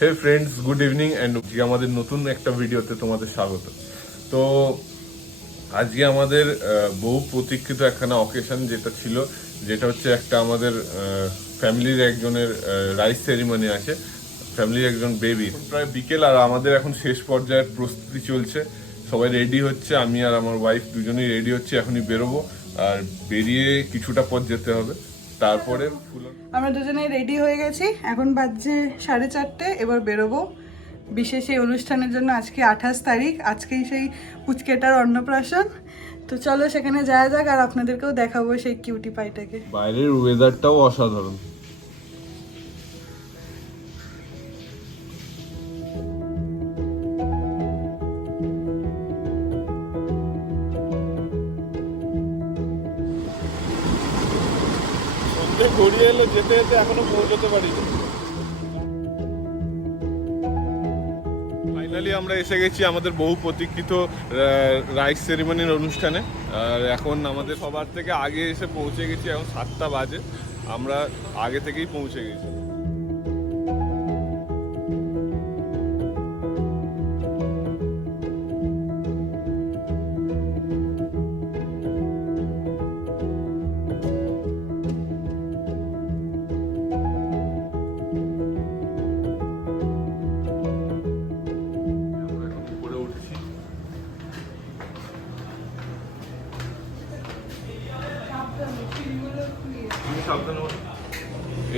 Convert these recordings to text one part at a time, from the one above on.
Hey friends, good evening and আমাদের নতুন একটা ভিডিওতে তোমাদের স্বাগত। তো আজকে আমাদের বহু প্রতীক্ষিত একখানা অকেশন যেটা হচ্ছে একটা আমাদের ফ্যামিলির একজনের রাইস সেরিমনি আছে, ফ্যামিলির একজন বেবি। প্রায় বিকেল আর আমাদের এখন শেষ পর্যায়ের প্রস্তুতি চলছে, সবাই রেডি হচ্ছে। আমি আর আমার ওয়াইফ দুজনেই রেডি হচ্ছে, এখনই বেরোবো। আর বেরিয়ে কিছুটা পথ যেতে হবে, তারপরে আমরা দুজনেই রেডি হয়ে গেছি। এখন বাজছে 4:30, এবার বেরোবো বিশেষ এই অনুষ্ঠানের জন্য। আজকে 28 তারিখ, আজকেই সেই পুচকেটার অন্নপ্রাশন। তো চলো সেখানে যাওয়া যাক, আর আপনাদেরকেও দেখাবো সেই কিউটি পাইটাকে। বাইরের ওয়েদারটাও অসাধারণ। সন্ধ্যে গড়িয়ে এলো, যেতে যেতে এখনো পৌঁছতে পারিনি। ফাইনালি আমরা এসে গেছি আমাদের বহু প্রতীক্ষিত রাইস সেরিমনির অনুষ্ঠানে। আর এখন আমাদের সবার থেকে আগে এসে পৌঁছে গেছি, এখন 7টা বাজে, আমরা আগে থেকেই পৌঁছে গেছি।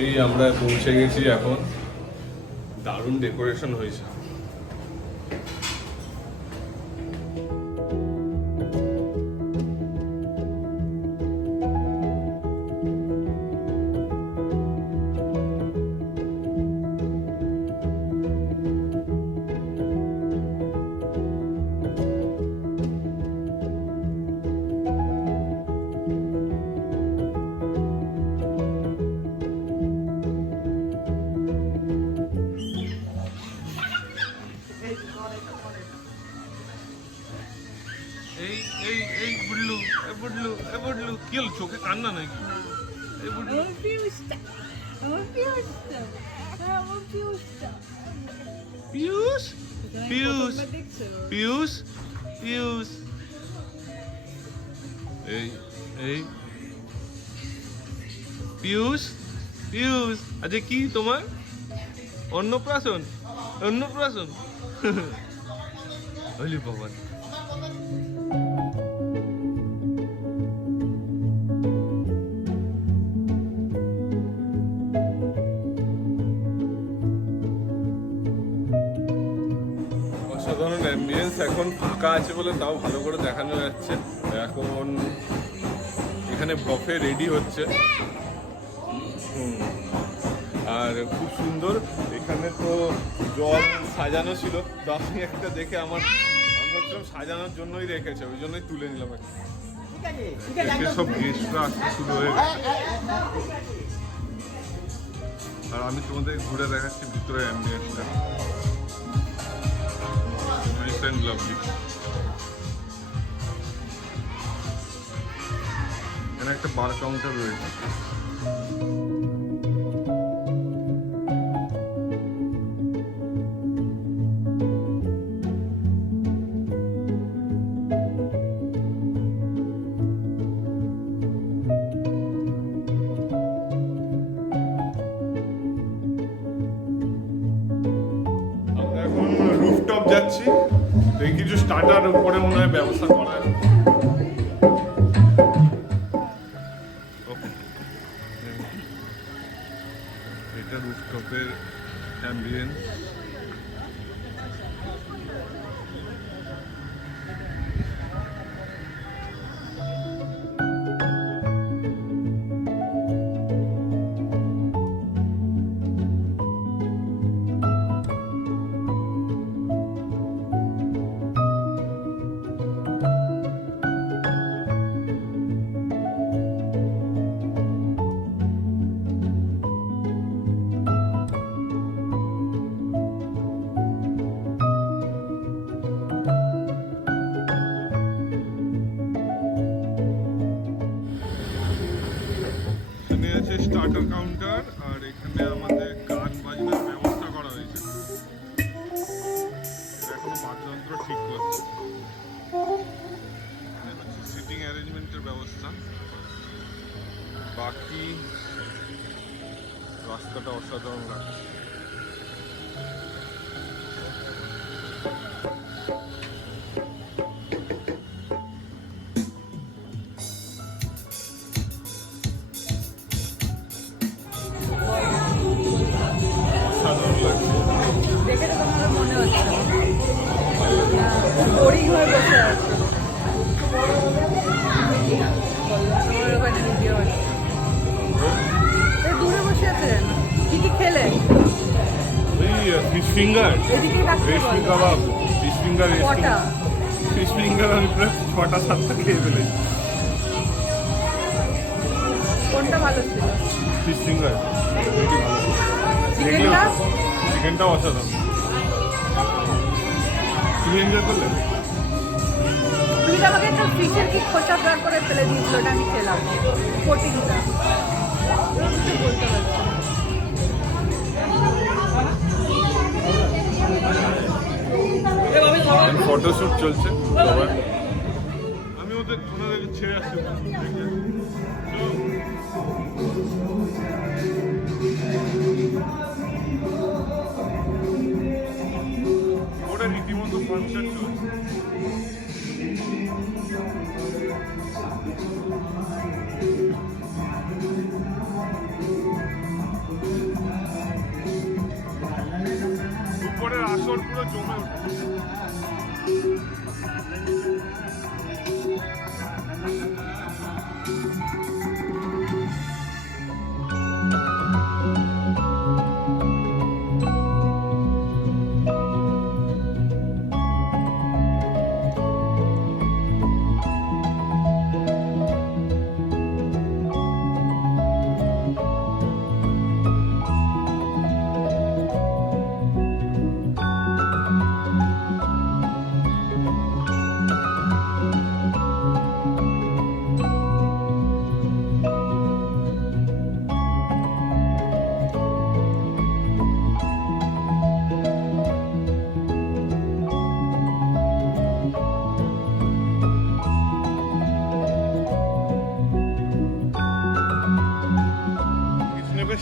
এই আমরা পৌঁছে গেছি, এখন দারুণ ডেকোরেশন হয়েছে। এই বুডলু, কি হলো, চোখে কান্না নাকি? এই বুডলু, পিয়ুষ পিয়ুষ পিয়ুষ পিয়ুষ, এই এই পিয়ুষ পিয়ুষ, আজকে কি তোমার অন্নপ্রাশন? হলি বাবা। অসাধারণ অ্যাম্বিয়েন্স, এখন ফাঁকা আছে বলে তাও ভালো করে দেখানো যাচ্ছে। এখন এখানে বফে রেডি হচ্ছে, আর খুব সুন্দর। এখানে তো জল সাজানো ছিল, তো আমি একটা দেখে আমার ভাবছিলাম সাজানোর জন্যই রেখেছে, ওই জন্যই তুলে নিলাম। সব গেস্টরা আসতে শুরু হয়ে গেছে, আর আমি তোমাদের ঘুরে দেখাচ্ছি ভিতরে অ্যাম্বিয়েন্সটা। Nice and lovely. এখানে একটা বার কাউন্টার রয়েছে। রুফটপ যাচ্ছি, এই কিছু স্টার্টার উপরে মনে হয় ব্যবস্থা করা আছে। এটা রুফটপের অ্যাম্বিয়েন্স। লাইটের ব্যবস্থা, বাকি রাস্তাটা অসাধারণ লাগছে। অসাধারণ লাগছে। দেখে তো তোমার মনে হচ্ছে বোরিং হয়ে বসে আছে। তোমার ওখানে ভিডিও হচ্ছে, দূরে বসে আছে। কি কি খেলে? ওই ফিশ ফিঙ্গার, এদিকে কাছে ফিশ বলো। কাবাব, ফিশ ফিঙ্গার, কটা? ফিশ ফিঙ্গার আমি প্রায় 6টা-7টা খেয়ে ফেলেছি। কোনটা ভালো ছিল? ফিশ ফিঙ্গার চিকেনটা? চিকেনটাও অসাধারণ। তুমি এনজয় করলে? তুমি তো আমাকে একটা ফিশের কি খোসা ব্রাক করে ফেলে দিয়েছিল, ওটা আমি খেলাম, কোটিংটা বলতে পারছি না। ফটোশুট চলছে সবার। আমি ওনাদেরকে ছেড়ে আসছি। ওটা রীতিমতো ফাংশন চলছে। উপরের আসর পুরো জমে উঠেছে।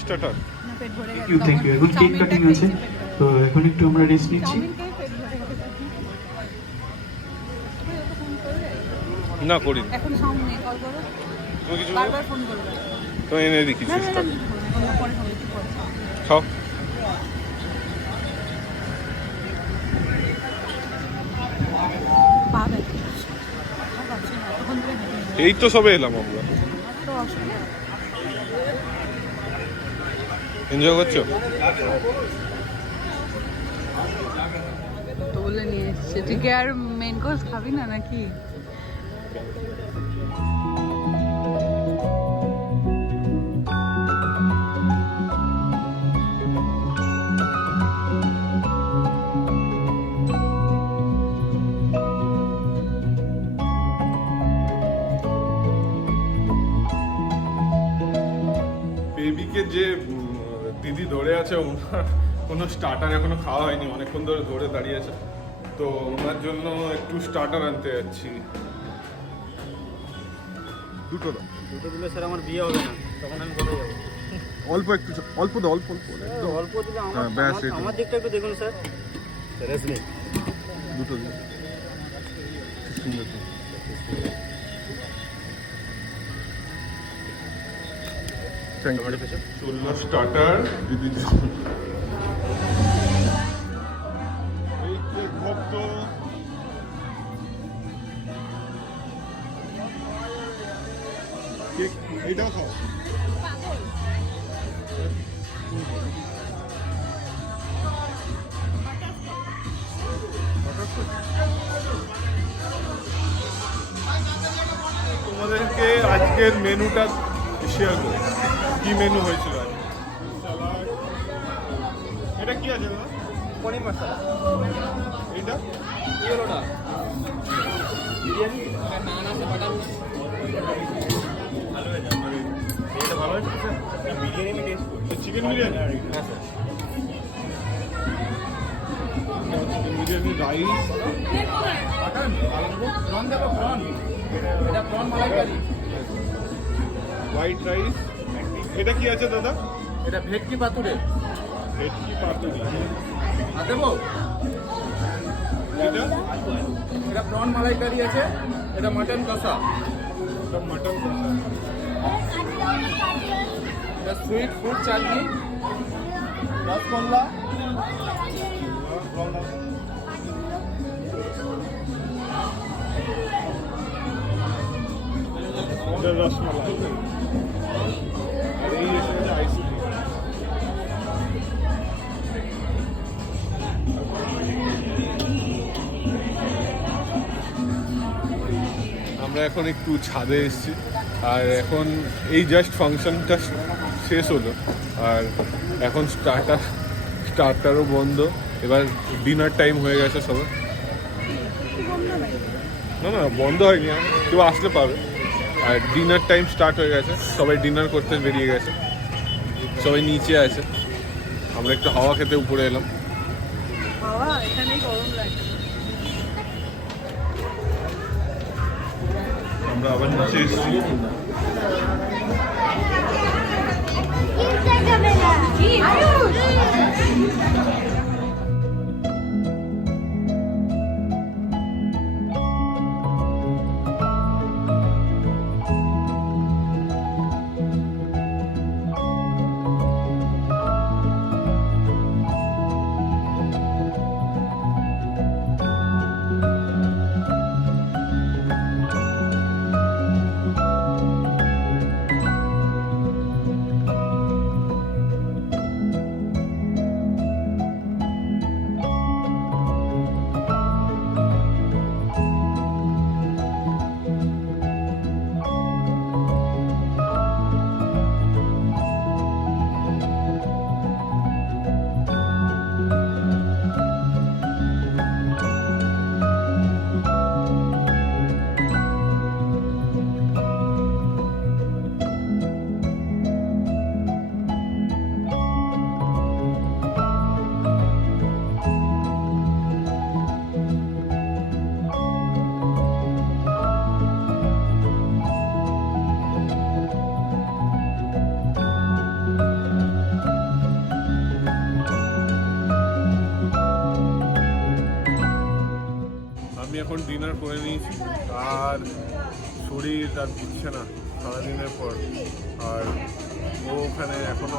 স্টার্টার। না, পেট ভরে গেছে। Thank you. এখন কেক কাটিং আছে, তো এখন একটু আমরা রেস্ট নিচ্ছি। না করি এখন সামনে কল করো, তুমি কিছু বারবার ফোন করবে। তো এনে দেখি না না চেষ্টা না, পরে ফোন করছি। খাও। পাবে এই তো সবে এলাম আমরা। তো অসুবিধা এনজয় করছো? তো বলে নিয়ে এসছে। তুই কি আর মেন কোর্স খাবি না নাকি? বেবিকে যে দিদি ধরে আছে, ওনার কোনো স্টার্টার এখনো খাওয়া হয়নি, অনেকক্ষণ ধরে ধরে দাঁড়িয়ে আছে, তো ওনার জন্য একটু স্টার্টার আনতে যাচ্ছি। দুটো দাও। দুটো দিলে স্যার আমার বিয়ে হবে না, তখন আমি কোথায় যাবো? অল্প একটু, অল্প দাও, অল্প অল্প একদম। অল্প দিলে হ্যাঁ, ব্যাস, এই তো। আমার দিকটা একটু দেখুন স্যার। রেস নেই। দুটো দিন থ্যাংক ইউ। চললো স্টার্টার দিদির জন্য। এই কেক ভক্ত কেক, এইটাও খাও। তোমাদেরকে আজকের মেনুটা শেয়ার করি, কি মেনু হয়েছিল আজকে। স্যালাড, এটা কি আছে দাদা? পনির মশলা। এটা ইয়েলোটা বিরিয়ানি, নান আছে, বাটার ভালো হয়ে যাবে। এটা ভালো হয়েছে স্যার। বিরিয়ানি আমি টেস্ট করি। চিকেন বিরিয়ানি। হ্যাঁ sir. Chicken biryani, rice, butter রন দেবো, রন এটা প্রন মালাইকারি, হোয়াইট রাইস। এটা কি আছে দাদা? এটা ভেটকি পাতুরে। ভেটকি পাতুরি। আর দেবো? এটা এটা প্রন মালাইকারি আছে, এটা মাটন কষা, সব মাটন কষা। এটা সুইট ফ্রুট চাটনি, রসগোল্লা, এটা রসমালাই। আর এই এসে আইসক্রিম। আমরা এখন একটু ছাদে এসেছি, আর এখন এই জাস্ট ফাংশনটা শেষ হলো, আর এখন স্টার্টারও বন্ধ। এবার ডিনার টাইম হয়ে গেছে সবার। না না, বন্ধ হয়নি, কেউ আসলে পাবে। আর ডিনার টাইম স্টার্ট হয়ে গেছে, সবাই ডিনার করতে বেরিয়ে গেছে, সবাই নিচে আছে। আমরা একটু হাওয়া খেতে উপরে এলাম। হাওয়া এখানেই গরম লাগে। আমরা আবার নিচে এসেছি। আমি এখন ডিনার করে নিয়েছি, আর শরীর আর দিচ্ছে না সারাদিনের পর। আর ও ওখানে এখনো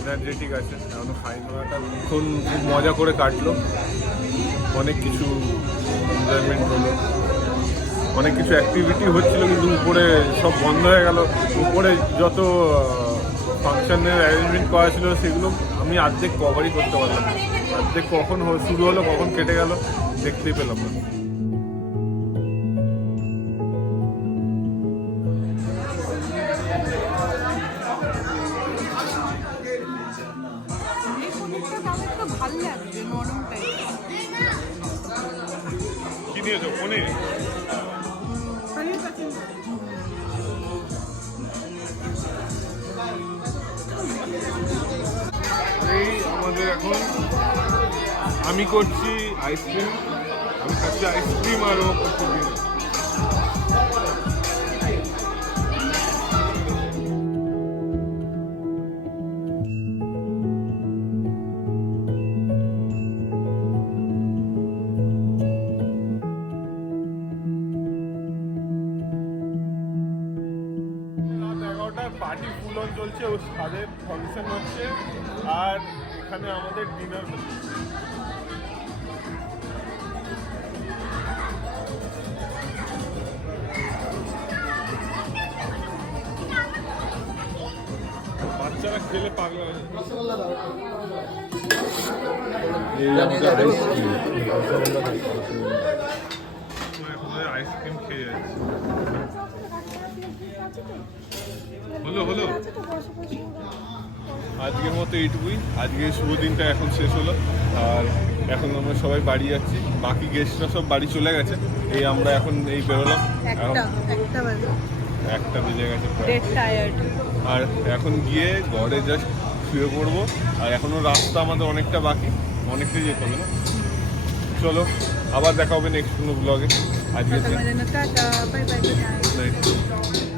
এনার্জেটিক আছে, এখনো খাইনি। এখন খুব মজা করে কাটলো, অনেক কিছু এনজয়মেন্ট হলো, অনেক কিছু অ্যাক্টিভিটি হচ্ছিল, কিন্তু উপরে সব বন্ধ হয়ে গেল। উপরে যত ফাংশনের অ্যারেঞ্জমেন্ট করা ছিল সেগুলো আমি অর্ধেক কভারই করতে পারলাম না। অর্ধেক কখন শুরু হলো, কখন কেটে গেল দেখতেই পেলাম না। ভালো লাগছে, নরম টাইপ। কি নিয়েছো? পনির? এই আমাদের এখন আমি করছি আইসক্রিম, আমি খাচ্ছি আইসক্রিম, আর ও করছি ডিনার। পার্টি ফুল অন চলছে, ও ছাদের ফাংশন হচ্ছে, আর এখানে আমাদের ডিনার হচ্ছে। বাচ্চারা খেলে পাগলা হয়ে যায়। আইসক্রিম খেয়ে যাচ্ছে। হলো আজকের মতো এইটুকুই। আজকে শুভ দিনটা এখন শেষ হলো, আর এখন আমরা সবাই বাড়ি যাচ্ছি। বাকি গেস্টরা সব বাড়ি চলে গেছে, এই আমরা এখন এই বেরোলাম। একটা বেজে গেছে আর এখন গিয়ে ঘরে জাস্ট শুয়ে পড়বো। আর এখনো রাস্তা আমাদের অনেকটা বাকি, অনেকটাই যেতে হবে না। চলো আবার দেখা হবে নেক্সট কোনো ব্লগে। আজকে tata, bye bye, good night. night.